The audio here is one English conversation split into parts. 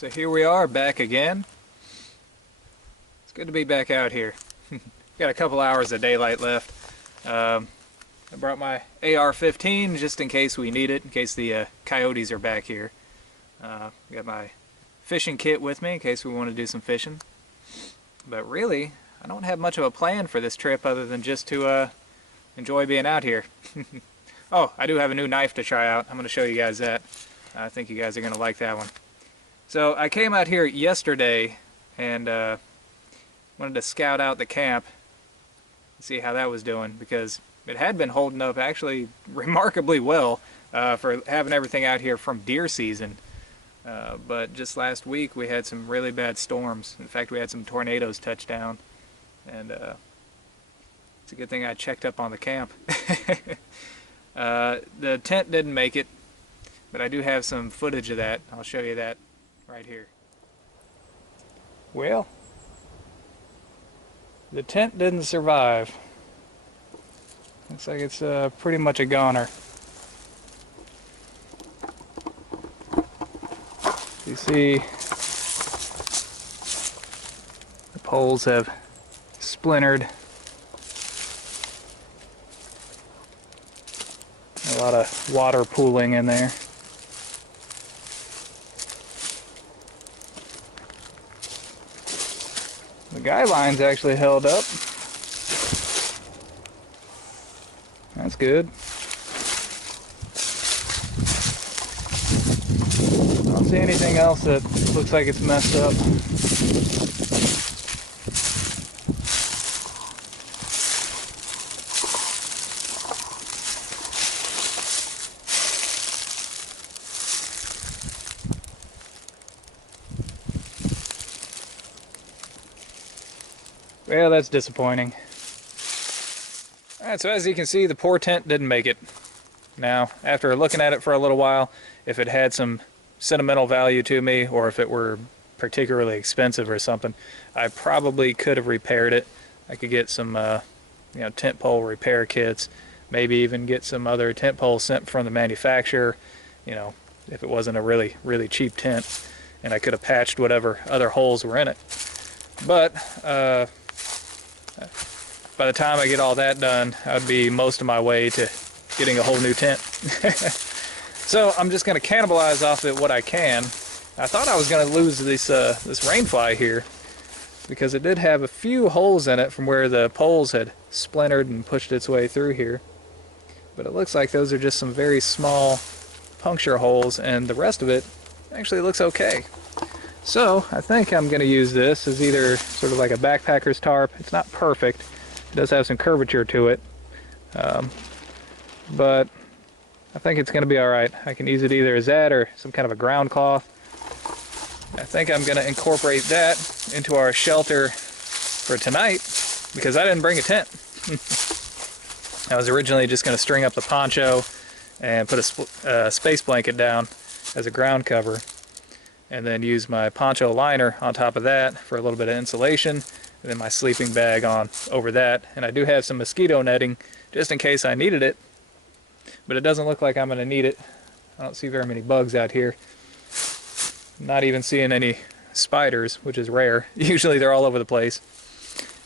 So here we are back again. It's good to be back out here. Got a couple hours of daylight left. I brought my AR-15 just in case we need it, in case the coyotes are back here. Got my fishing kit with me in case we want to do some fishing. But really, I don't have much of a plan for this trip other than just to enjoy being out here. Oh, I do have a new knife to try out. I'm going to show you guys that. I think you guys are going to like that one. So I came out here yesterday and wanted to scout out the camp, see how that was doing, because it had been holding up actually remarkably well for having everything out here from deer season. But just last week we had some really bad storms. In fact, we had some tornadoes touch down, and it's a good thing I checked up on the camp. The tent didn't make it, but I do have some footage of that. I'll show you that right here. Well, the tent didn't survive. Looks like it's pretty much a goner. You see, the poles have splintered. A lot of water pooling in there. The guy lines actually held up. That's good. I don't see anything else that looks like it's messed up. Well, that's disappointing. Alright, so as you can see, the poor tent didn't make it. Now, after looking at it for a little while, if it had some sentimental value to me, or if it were particularly expensive or something, I probably could have repaired it. I could get some tent pole repair kits, maybe even get some other tent poles sent from the manufacturer, if it wasn't a really, really cheap tent, and I could have patched whatever other holes were in it. But by the time I get all that done, I'd be most of my way to getting a whole new tent. So I'm just going to cannibalize off it what I can. I thought I was going to lose this rainfly here, because it did have a few holes in it from where the poles had splintered and pushed its way through here. But it looks like those are just some very small puncture holes, and the rest of it actually looks okay. So I think I'm going to use this as either sort of like a backpacker's tarp. It's not perfect. It does have some curvature to it. But I think it's going to be alright. I can use it either as that or some kind of a ground cloth. I think I'm going to incorporate that into our shelter for tonight, because I didn't bring a tent. I was originally just going to string up the poncho and put a space blanket down as a ground cover, and then use my poncho liner on top of that for a little bit of insulation, and then my sleeping bag on over that. And I do have some mosquito netting just in case I needed it, but it doesn't look like I'm going to need it. I don't see very many bugs out here. Not even seeing any spiders, which is rare. Usually they're all over the place.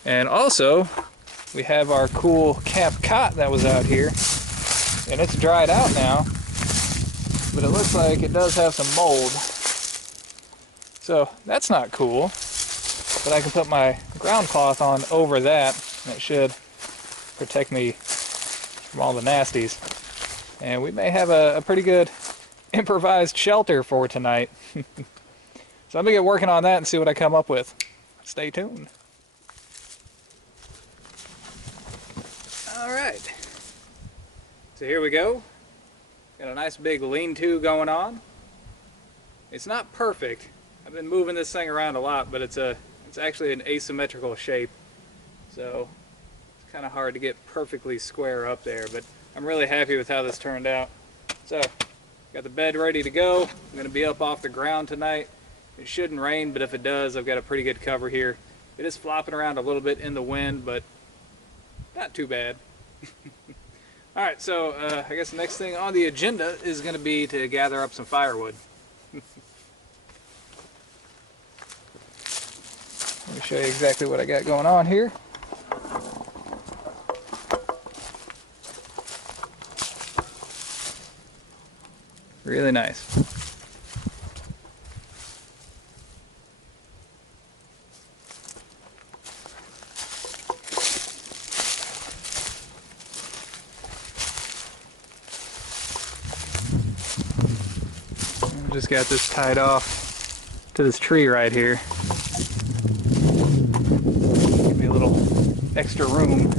And also, we have our cool camp cot that was out here, and it's dried out now, but it looks like it does have some mold. So that's not cool, but I can put my ground cloth on over that, and it should protect me from all the nasties. And we may have a pretty good improvised shelter for tonight. So I'm going to get working on that and see what I come up with. Stay tuned. Alright, so here we go. Got a nice big lean-to going on. It's not perfect. I've been moving this thing around a lot, but it's actually an asymmetrical shape, so it's kind of hard to get perfectly square up there, but I'm really happy with how this turned out. So, got the bed ready to go. I'm going to be up off the ground tonight. It shouldn't rain, but if it does, I've got a pretty good cover here. It is flopping around a little bit in the wind, but not too bad. Alright, so I guess the next thing on the agenda is going to be to gather up some firewood. show you exactly what I got going on here. Really nice. Just got this tied off to this tree right here. Give me a little extra room.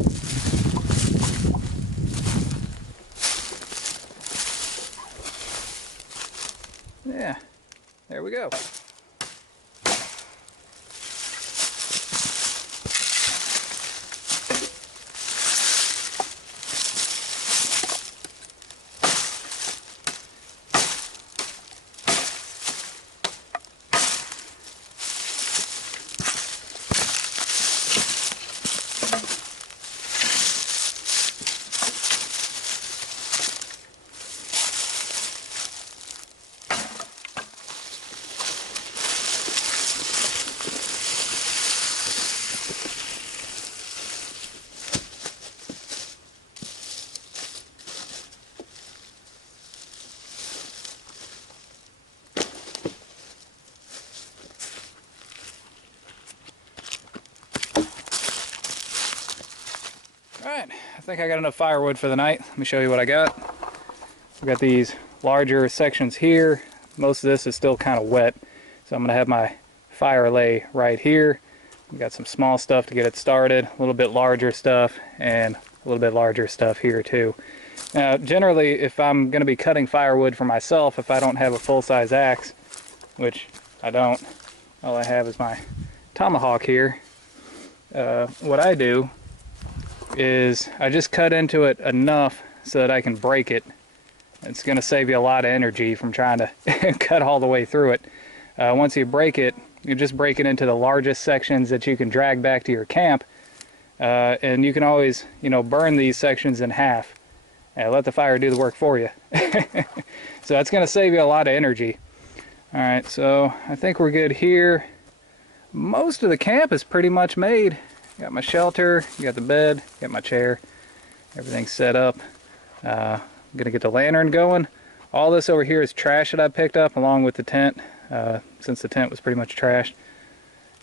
Yeah, there we go. Alright, I think I got enough firewood for the night. Let me show you what I got. I've got these larger sections here. Most of this is still kind of wet, so I'm going to have my fire lay right here. I've got some small stuff to get it started, a little bit larger stuff, and a little bit larger stuff here too. Now, generally, if I'm going to be cutting firewood for myself, if I don't have a full-size axe, which I don't, all I have is my tomahawk here, what I do is I just cut into it enough so that I can break it. It's going to save you a lot of energy from trying to cut all the way through it. Once you break it, you just break it into the largest sections that you can drag back to your camp, and you can always, burn these sections in half and let the fire do the work for you. So that's going to save you a lot of energy. All right, so I think we're good here. Most of the camp is pretty much made. Got my shelter, got the bed, got my chair, everything's set up. I'm gonna get the lantern going. All this over here is trash that I picked up along with the tent, since the tent was pretty much trashed.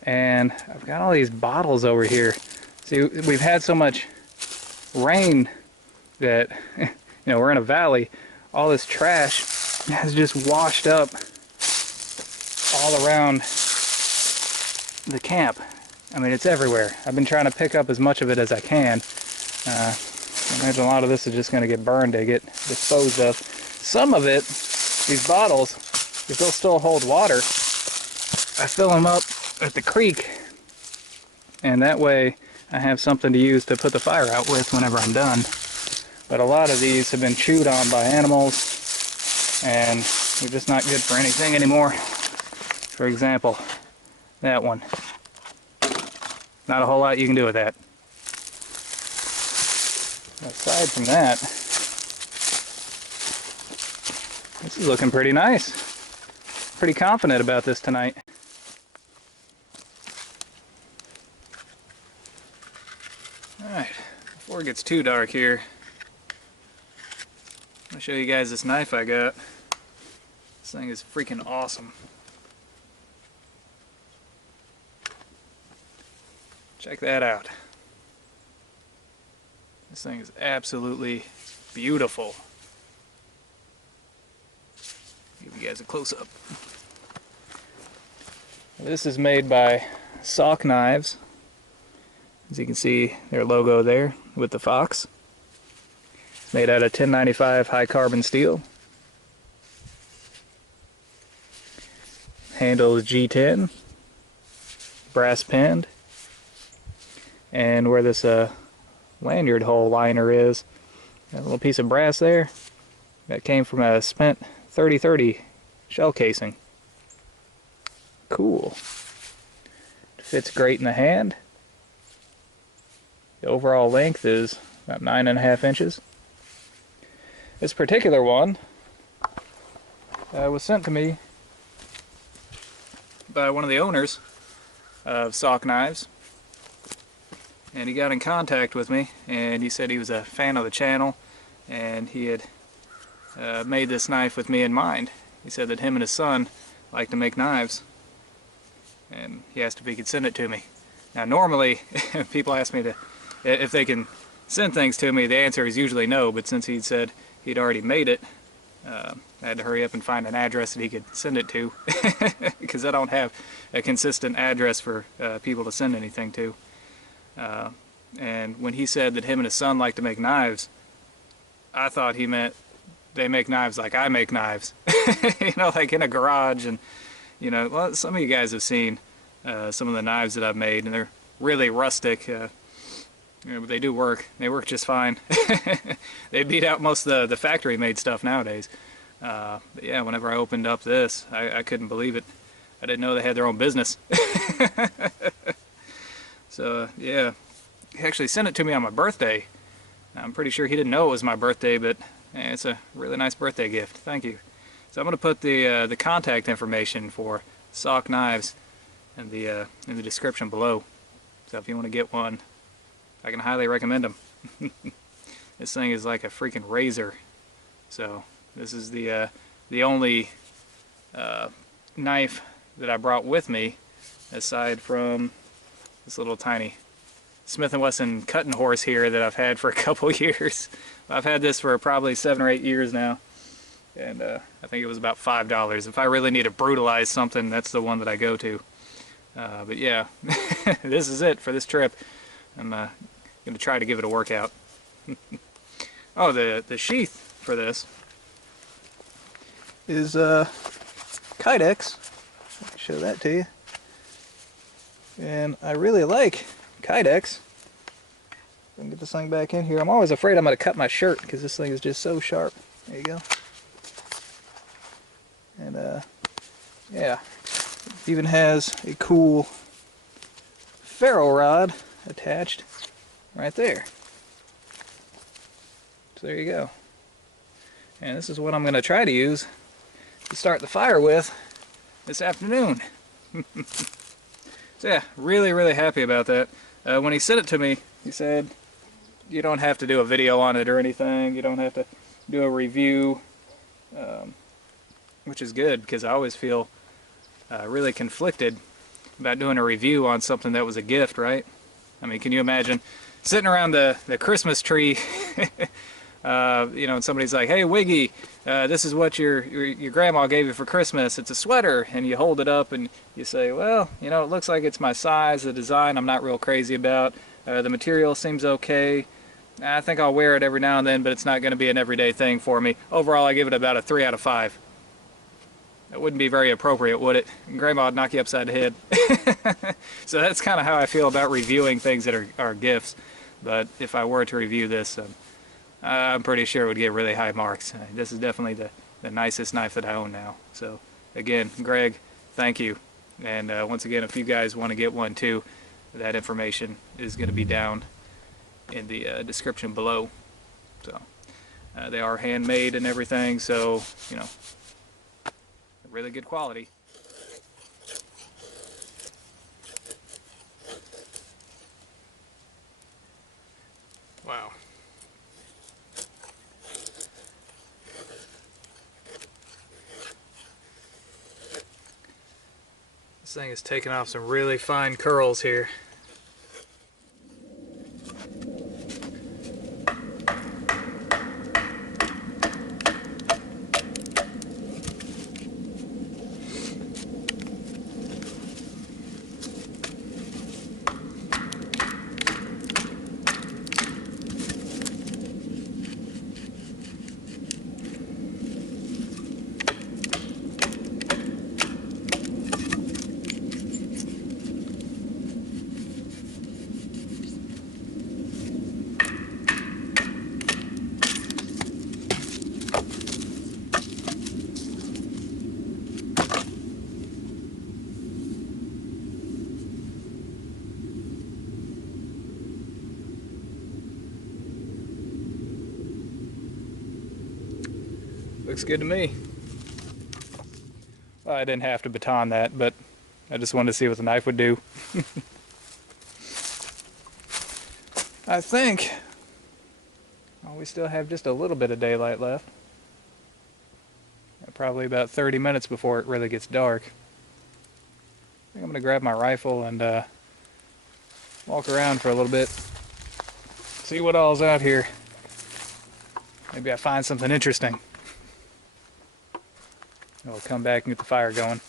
And I've got all these bottles over here. See, we've had so much rain that, we're in a valley. All this trash has just washed up all around the camp. I mean, it's everywhere. I've been trying to pick up as much of it as I can. I imagine a lot of this is just going to get burned to get disposed of. Some of it, these bottles, if they'll still hold water, I fill them up at the creek, and that way I have something to use to put the fire out with whenever I'm done. But a lot of these have been chewed on by animals, and they're just not good for anything anymore. For example, that one. Not a whole lot you can do with that. Aside from that, this is looking pretty nice. Pretty confident about this tonight. Alright, before it gets too dark here, I'll show you guys this knife I got. This thing is freaking awesome. Check that out. This thing is absolutely beautiful. Give you guys a close-up. This is made by SAWK knives. As you can see, their logo there with the fox. It's made out of 1095 high carbon steel. Handle is G10, brass pinned. And where this lanyard hole liner is, that little piece of brass there, that came from a spent 3030 shell casing. Cool. It fits great in the hand. The overall length is about 9.5 inches. This particular one was sent to me by one of the owners of SAWK knives, and he got in contact with me, and he said he was a fan of the channel, and he had made this knife with me in mind. He said that him and his son like to make knives, and he asked if he could send it to me. Now normally, people ask me if they can send things to me, the answer is usually no, but since he'd said he'd already made it, I had to hurry up and find an address that he could send it to, because I don't have a consistent address for people to send anything to. And when he said that him and his son like to make knives, I thought he meant they make knives like I make knives. You know, like in a garage. And, you know, well, some of you guys have seen some of the knives that I've made, and they're really rustic. You know, but they do work. They work just fine. They beat out most of the factory-made stuff nowadays. But yeah, whenever I opened up this, I couldn't believe it. I didn't know they had their own business. So yeah, he actually sent it to me on my birthday. I'm pretty sure he didn't know it was my birthday, but it's a really nice birthday gift. Thank you. So I'm going to put the contact information for SAWK knives in the description below. So if you want to get one, I can highly recommend them. This thing is like a freaking razor. So this is the only knife that I brought with me, aside from this little tiny Smith & Wesson cutting horse here that I've had for a couple years. I've had this for probably 7 or 8 years now, and I think it was about $5. If I really need to brutalize something, that's the one that I go to. But yeah, this is it for this trip. I'm going to try to give it a workout. Oh, the sheath for this is Kydex. I can show that to you. And I really like Kydex. I can get this thing back in here. I'm always afraid I'm going to cut my shirt because this thing is just so sharp. There you go. And yeah, it even has a cool ferro rod attached right there. So there you go. And this is what I'm going to try to use to start the fire with this afternoon. So yeah, really happy about that. When he sent it to me, he said, you don't have to do a video on it or anything. You don't have to do a review, which is good, because I always feel really conflicted about doing a review on something that was a gift, right? I mean, can you imagine sitting around the Christmas tree, you know, and somebody's like, hey, Wiggy, this is what your grandma gave you for Christmas. It's a sweater. And you hold it up and you say, well, you know, it looks like it's my size. The design I'm not real crazy about. The material seems okay. I think I'll wear it every now and then, but it's not going to be an everyday thing for me. Overall, I give it about a 3 out of 5. That wouldn't be very appropriate, would it? Grandma would knock you upside the head. So that's kind of how I feel about reviewing things that are gifts. But if I were to review this, I'm pretty sure it would get really high marks. This is definitely the nicest knife that I own now. So again, Greg, thank you. And once again, if you guys want to get one too, that information is going to be down in the description below. So they are handmade and everything, so you know, really good quality. Wow. This thing is taking off some really fine curls here. Looks good to me. Well, I didn't have to baton that, but I just wanted to see what the knife would do. I think we still have just a little bit of daylight left. Probably about 30 minutes before it really gets dark. I think I'm going to grab my rifle and walk around for a little bit. See what all's out here. Maybe I find something interesting. I'll come back and get the fire going.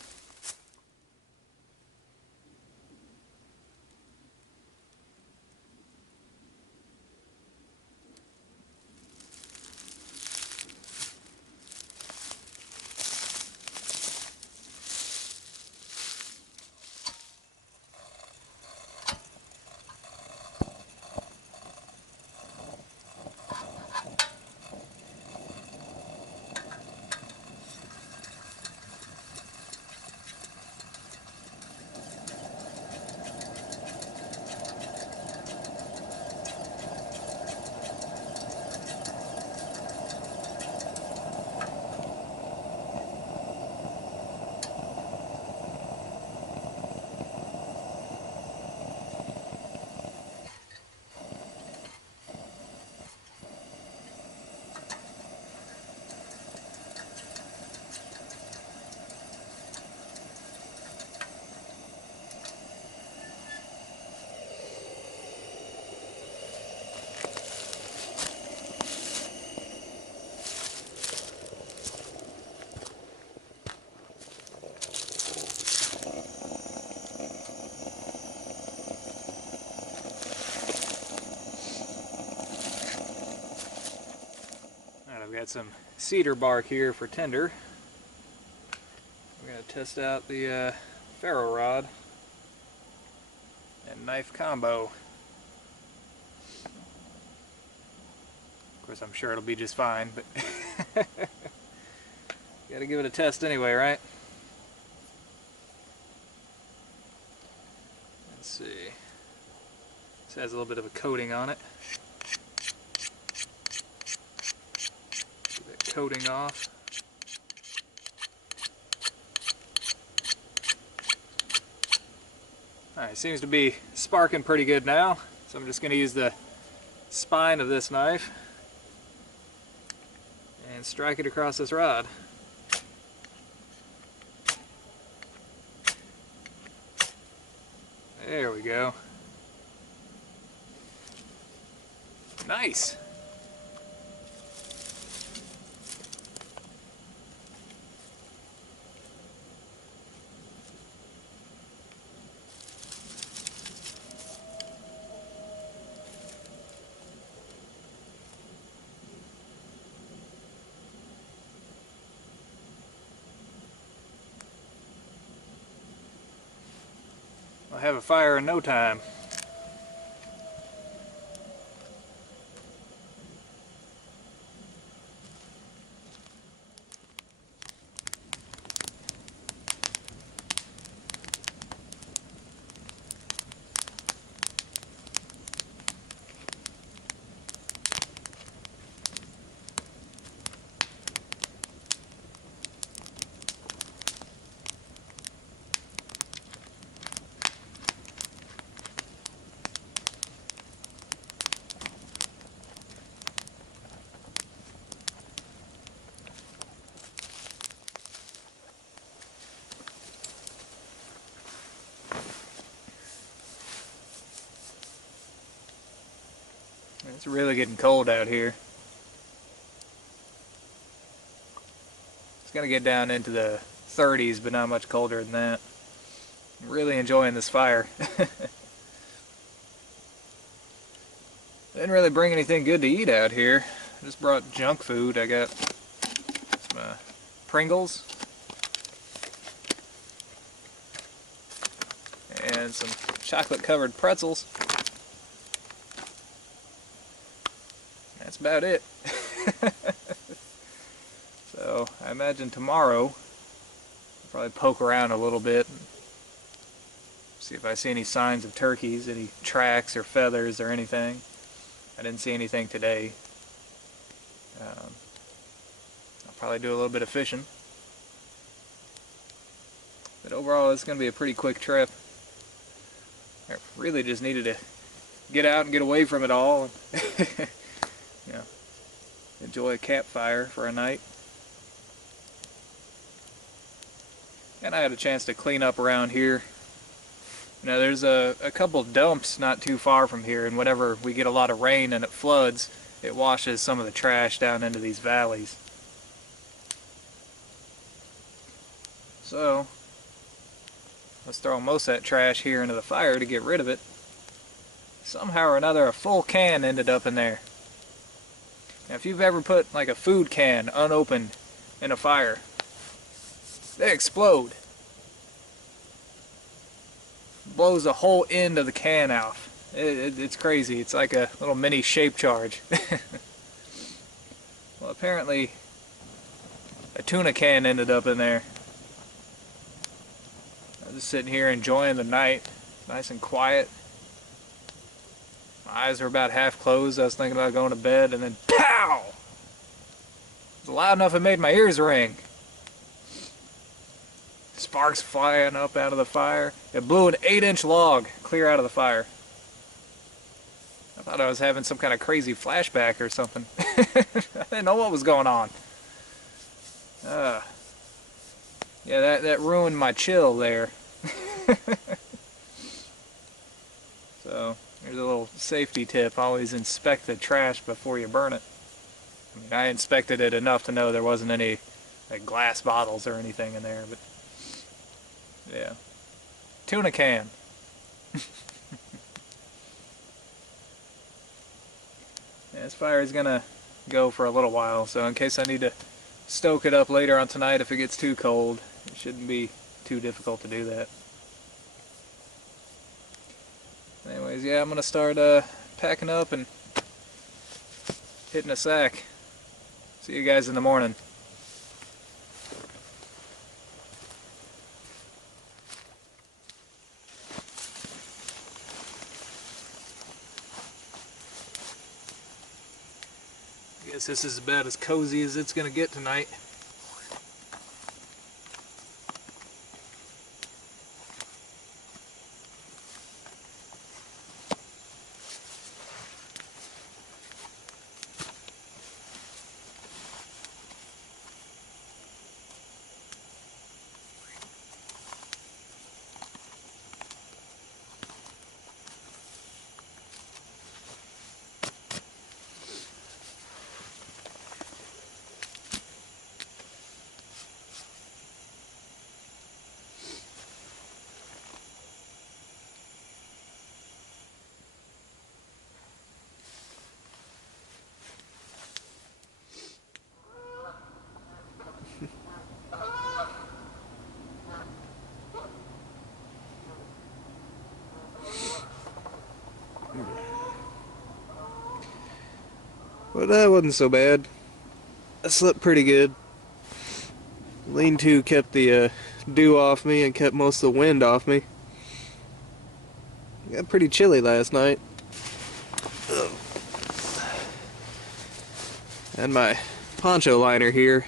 I've got some cedar bark here for tinder. We're going to test out the Ferro Rod and knife combo. Of course, I'm sure it'll be just fine, but gotta give it a test anyway, right? Let's see. This has a little bit of a coating on it. Get that coating off. Alright, seems to be sparking pretty good now, so I'm just going to use the spine of this knife and strike it across this rod. There we go. Nice! I'll have a fire in no time. It's really getting cold out here. It's going to get down into the 30s, but not much colder than that. I'm really enjoying this fire. Didn't really bring anything good to eat out here. I just brought junk food. I got some Pringles and some chocolate-covered pretzels. That's about it. So I imagine tomorrow I'll probably poke around a little bit and see if I see any signs of turkeys, any tracks or feathers or anything. I didn't see anything today. I'll probably do a little bit of fishing. But overall, it's going to be a pretty quick trip. I really just needed to get out and get away from it all. You know, enjoy a campfire for a night. And I had a chance to clean up around here. You know, there's a couple dumps not too far from here, and whenever we get a lot of rain and it floods, it washes some of the trash down into these valleys. So, let's throw most of that trash here into the fire to get rid of it. Somehow or another, a full can ended up in there. Now, if you've ever put like a food can unopened in a fire, they explode. Blows the whole end of the can out. It's crazy. It's like a little mini shape charge. Well, apparently a tuna can ended up in there. I was just sitting here enjoying the night, nice and quiet. My eyes were about half closed. I was thinking about going to bed, and then pow! It was loud enough it made my ears ring. Sparks flying up out of the fire. It blew an 8-inch log clear out of the fire. I thought I was having some kind of crazy flashback or something. I didn't know what was going on. Yeah, that ruined my chill there. So, here's a little safety tip. Always inspect the trash before you burn it. I mean, I inspected it enough to know there wasn't any like glass bottles or anything in there, but yeah. Tuna can. Yeah, this fire is gonna go for a little while, so in case I need to stoke it up later on tonight if it gets too cold, it shouldn't be too difficult to do that. Anyways, yeah, I'm gonna start packing up and hitting a sack. See you guys in the morning. Guess this is about as cozy as it's gonna get tonight. Well, that wasn't so bad. I slept pretty good. Lean-to kept the dew off me and kept most of the wind off me. Got pretty chilly last night. Ugh. And my poncho liner here.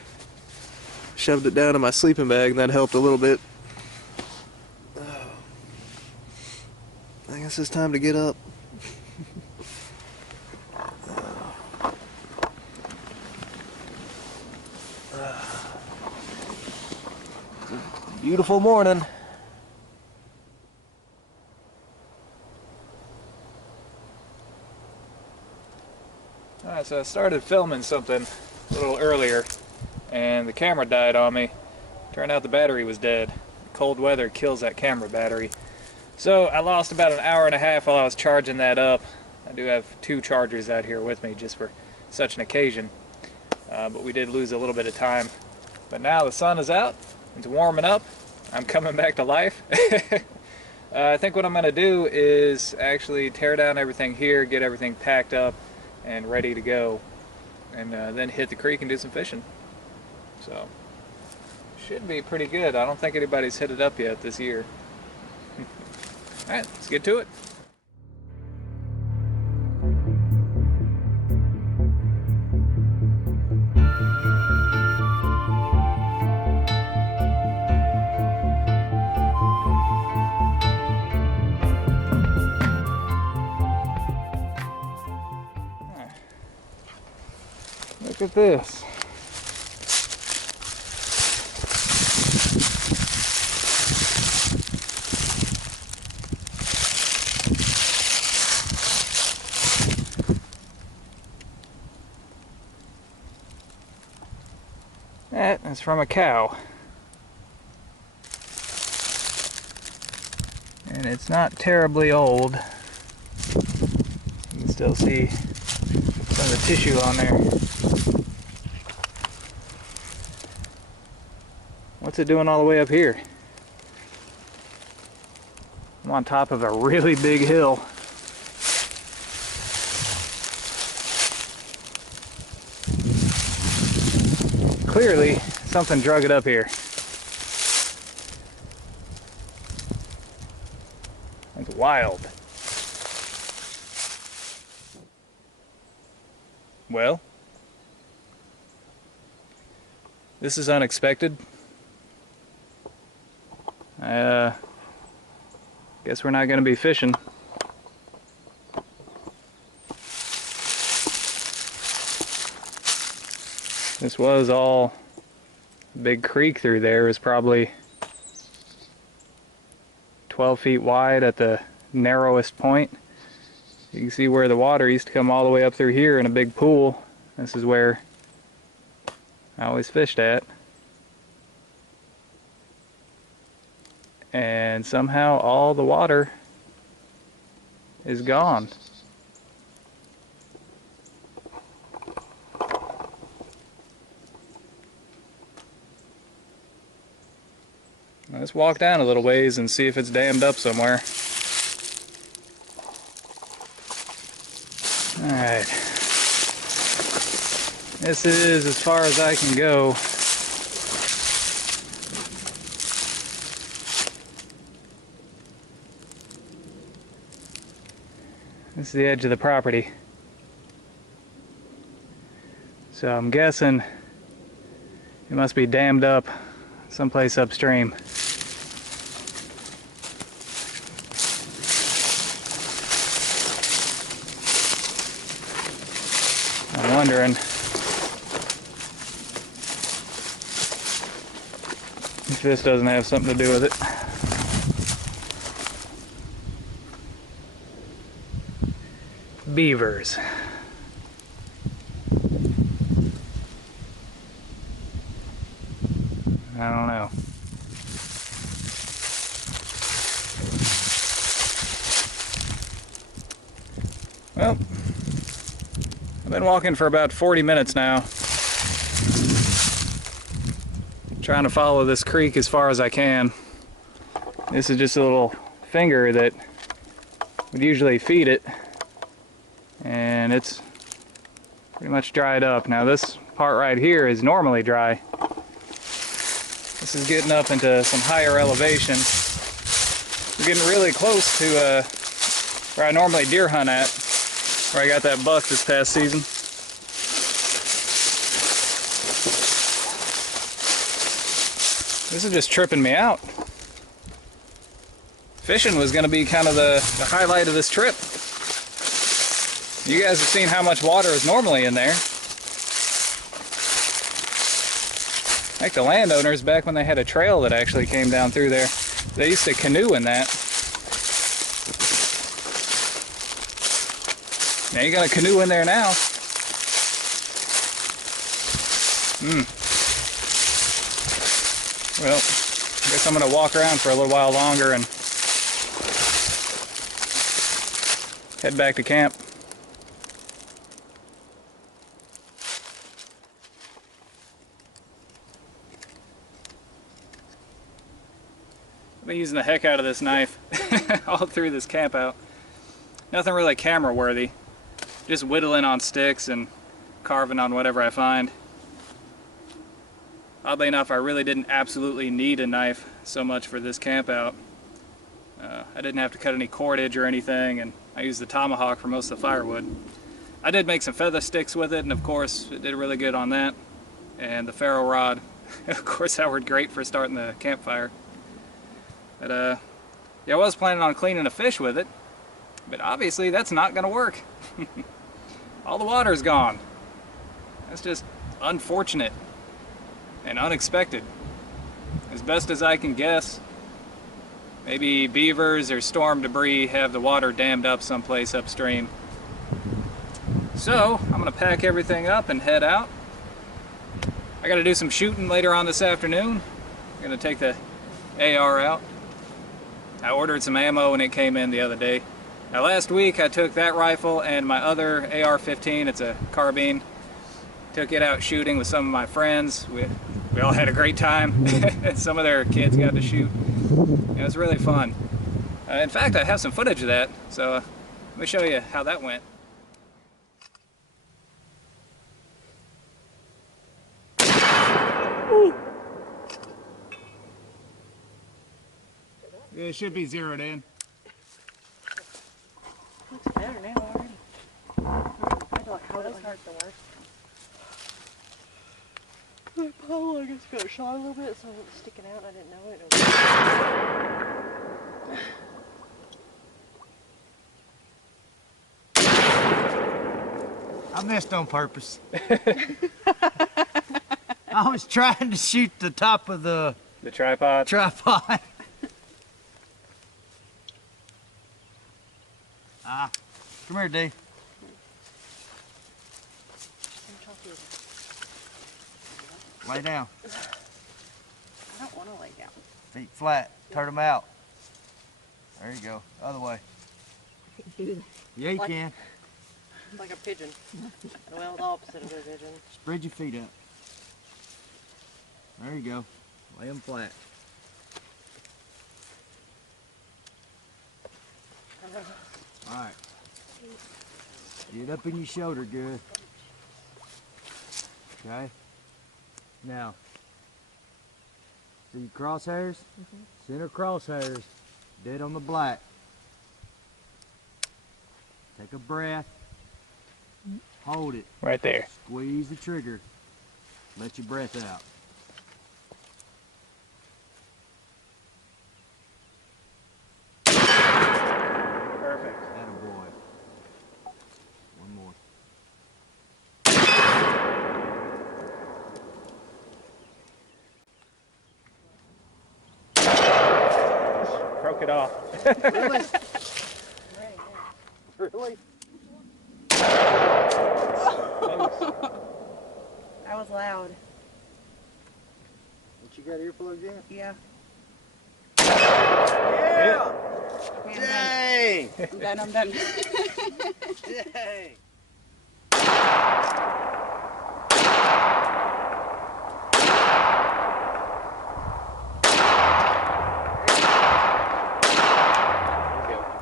Shoved it down in my sleeping bag and that helped a little bit. I guess it's time to get up. Beautiful morning. Alright, so I started filming something a little earlier and the camera died on me. Turned out the battery was dead. Cold weather kills that camera battery. So I lost about an hour and a half while I was charging that up. I do have 2 chargers out here with me just for such an occasion. But we did lose a little bit of time. But now the sun is out. It's warming up. I'm coming back to life. I think what I'm going to do is actually tear down everything here, get everything packed up and ready to go, and then hit the creek and do some fishing. So, should be pretty good. I don't think anybody's hit it up yet this year. Alright, let's get to it. at this. That is from a cow. And it's not terribly old. You can still see some of the tissue on there. What's it doing all the way up here? I'm on top of a really big hill. Clearly, something drug it up here. That's wild. Well, this is unexpected. Guess we're not going to be fishing. This was all big creek through there. It was probably 12 feet wide at the narrowest point. You can see where the water used to come all the way up through here in a big pool. This is where I always fished at. And somehow all the water is gone. Let's walk down a little ways and see if it's dammed up somewhere. Alright. This is as far as I can go. This is the edge of the property. So I'm guessing it must be dammed up someplace upstream. I'm wondering if this doesn't have something to do with it. Beavers. I don't know. Well, I've been walking for about 40 minutes now, trying to follow this creek as far as I can. This is just a little finger that would usually feed it, and it's pretty much dried up. Now this part right here is normally dry. This is getting up into some higher elevation. We're getting really close to where I normally deer hunt at, where I got that buck this past season. This is just tripping me out. Fishing was going to be kind of the highlight of this trip. You guys have seen how much water is normally in there. Like the landowners, back when they had a trail that actually came down through there, they used to canoe in that. Now you got a canoe in there now. Well, I guess I'm going to walk around for a little while longer and head back to camp. I've been using the heck out of this knife all through this camp out. Nothing really camera worthy. Just whittling on sticks and carving on whatever I find. Oddly enough, I really didn't absolutely need a knife so much for this camp out. I didn't have to cut any cordage or anything, and I used the tomahawk for most of the firewood. I did make some feather sticks with it, and of course it did really good on that. And the Ferro Rod, of course, that worked great for starting the campfire. But yeah, I was planning on cleaning a fish with it, but obviously that's not going to work. All the water's gone. That's just unfortunate and unexpected. As best as I can guess, maybe beavers or storm debris have the water dammed up someplace upstream. So I'm gonna pack everything up and head out. I gotta do some shooting later on this afternoon. I'm gonna take the AR out. I ordered some ammo and it came in the other day. Now last week I took that rifle and my other AR-15, it's a carbine, took it out shooting with some of my friends. We all had a great time. Some of their kids got to shoot. It was really fun. In fact, I have some footage of that, so let me show you how that went. Yeah, it should be zeroed in. Looks better now already. I feel like how those hurt the worst. My pole, I just got shot a little bit, so it was sticking out. I didn't know it. I missed on purpose. I was trying to shoot the top of the tripod. Come here, D. Lay down. I don't want to lay down. Feet flat. Turn them out. There you go. Other way. Yeah, you can. Like a pigeon. Well, the opposite of a pigeon. Spread your feet up. There you go. Lay them flat. All right. Get up in your shoulder good. Okay. Now, see your crosshairs? Center crosshairs, dead on the black. Take a breath. Hold it. Right there. Squeeze the trigger. Let your breath out. Perfect. Attaboy. One more. Broke it off. Really? Really? That was loud. What you got earplugs in? Yeah. Yeah! Man, Dang! I'm done. Dang!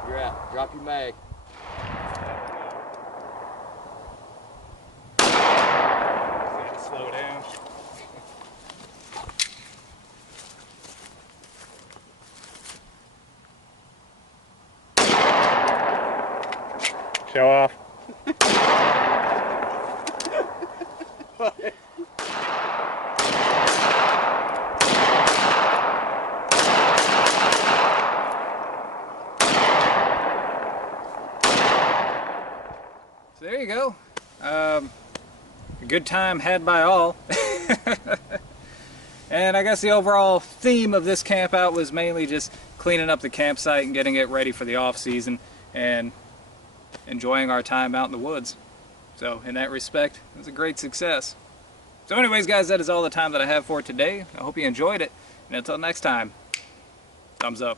You're out. Drop your mag. Slow down. Show off. So there you go. A good time had by all. And I guess the overall theme of this camp out was mainly just cleaning up the campsite and getting it ready for the off season and enjoying our time out in the woods. So in that respect, it was a great success. So anyways guys, that is all the time that I have for today. I hope you enjoyed it, and until next time, thumbs up.